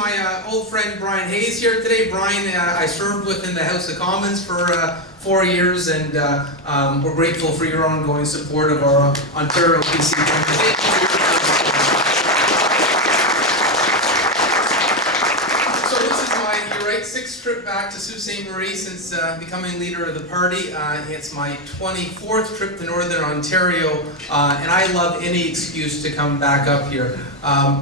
My old friend Brian Hayes here today. Brian, I served with in the House of Commons for 4 years, and we're grateful for your ongoing support of our Ontario PC conversation. So this is my, you're right, sixth trip back to Sault Ste. Marie since becoming leader of the party. It's my 24th trip to Northern Ontario, and I love any excuse to come back up here.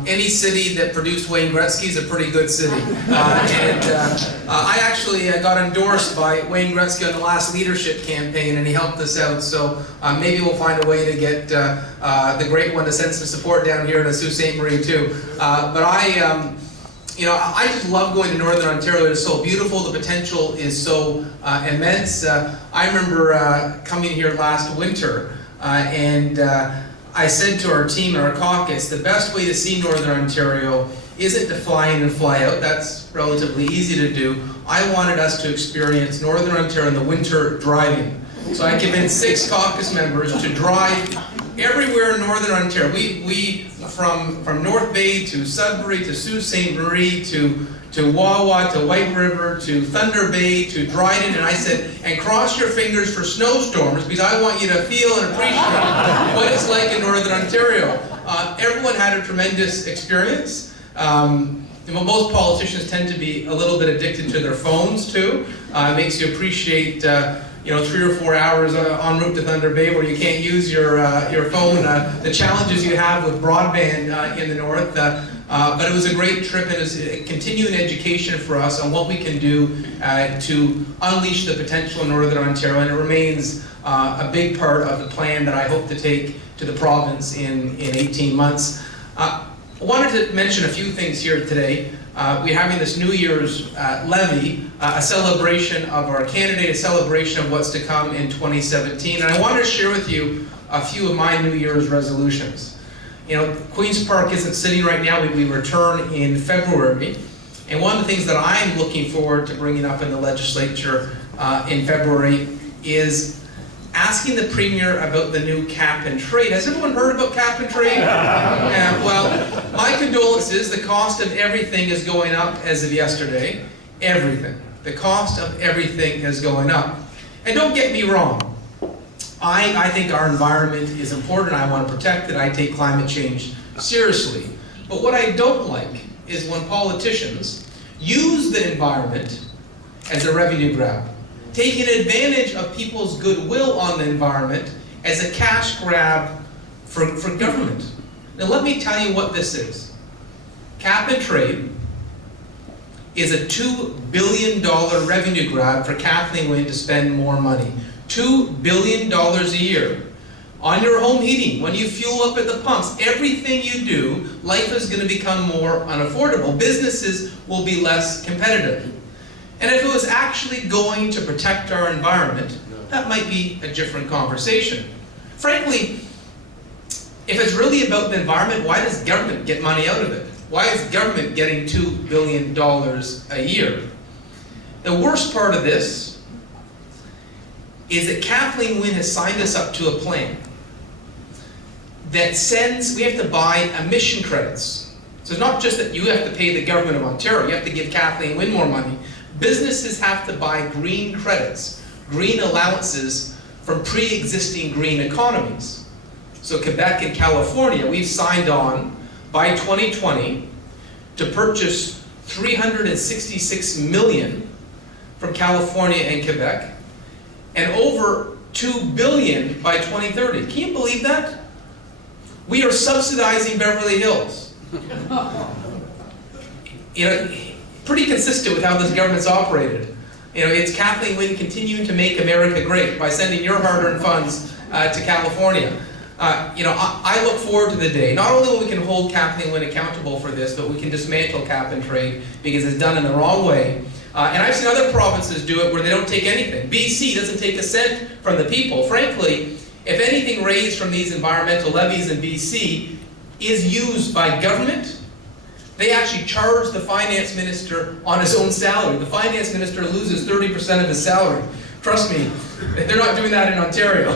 Any city that produced Wayne Gretzky is a pretty good city. I actually got endorsed by Wayne Gretzky on the last leadership campaign, and he helped us out. So maybe we'll find a way to get the great one to send some support down here to Sault Ste. Marie too. But I just love going to Northern Ontario. It's so beautiful. The potential is so immense. I remember coming here last winter, and I said to our team and our caucus, the best way to see Northern Ontario isn't to fly in and fly out. That's relatively easy to do. I wanted us to experience Northern Ontario in the winter driving. So I convinced 6 caucus members to drive everywhere in Northern Ontario. We from North Bay to Sudbury to Sault Ste. Marie to Wawa to White River to Thunder Bay to Dryden, and I said, and cross your fingers for snowstorms because I want you to feel and appreciate what it's like in Northern Ontario. Everyone had a tremendous experience. Most politicians tend to be a little bit addicted to their phones too. It makes you appreciate 3 or 4 hours en route to Thunder Bay where you can't use your phone, the challenges you have with broadband in the north. But it was a great trip, and it's a continuing education for us on what we can do to unleash the potential in Northern Ontario, and it remains a big part of the plan that I hope to take to the province in 18 months. I wanted to mention a few things here today. We're having this New Year's levy, a celebration of our candidate, a celebration of what's to come in 2017, and I wanted to share with you a few of my New Year's resolutions. Queen's Park isn't sitting right now. We return in February, and one of the things that I'm looking forward to bringing up in the legislature in February is asking the Premier about the new cap and trade. Has everyone heard about cap and trade? Well, my condolences. The cost of everything is going up as of yesterday. Everything. The cost of everything is going up. And don't get me wrong. I think our environment is important. I want to protect it. I take climate change seriously. But what I don't like is when politicians use the environment as a revenue grab, taking advantage of people's goodwill on the environment as a cash grab for government. Now let me tell you what this is. Cap and trade is a $2 billion revenue grab for Kathleen Wynne to spend more money. $2 billion a year on your home heating, when you fuel up at the pumps, everything you do, life is going to become more unaffordable. Businesses will be less competitive. And if it was actually going to protect our environment, that might be a different conversation. Frankly, if it's really about the environment, why does government get money out of it? Why is government getting $2 billion a year? The worst part of this is that Kathleen Wynne has signed us up to a plan that we have to buy emission credits. So it's not just that you have to pay the government of Ontario, you have to give Kathleen Wynne more money. Businesses have to buy green credits, green allowances from pre-existing green economies. So Quebec and California, we've signed on by 2020 to purchase $366 million from California and Quebec, and over $2 billion by 2030. Can you believe that? We are subsidizing Beverly Hills. Pretty consistent with how this government's operated. It's Kathleen Wynne continuing to make America great by sending your hard-earned funds to California. I look forward to the day. Not only will we can hold Kathleen Wynne accountable for this, but we can dismantle cap and trade because it's done in the wrong way. And I've seen other provinces do it where they don't take anything. BC doesn't take a cent from the people. Frankly, if anything raised from these environmental levies in BC is used by government, they actually charge the finance minister on his own salary. The finance minister loses 30% of his salary. Trust me, they're not doing that in Ontario.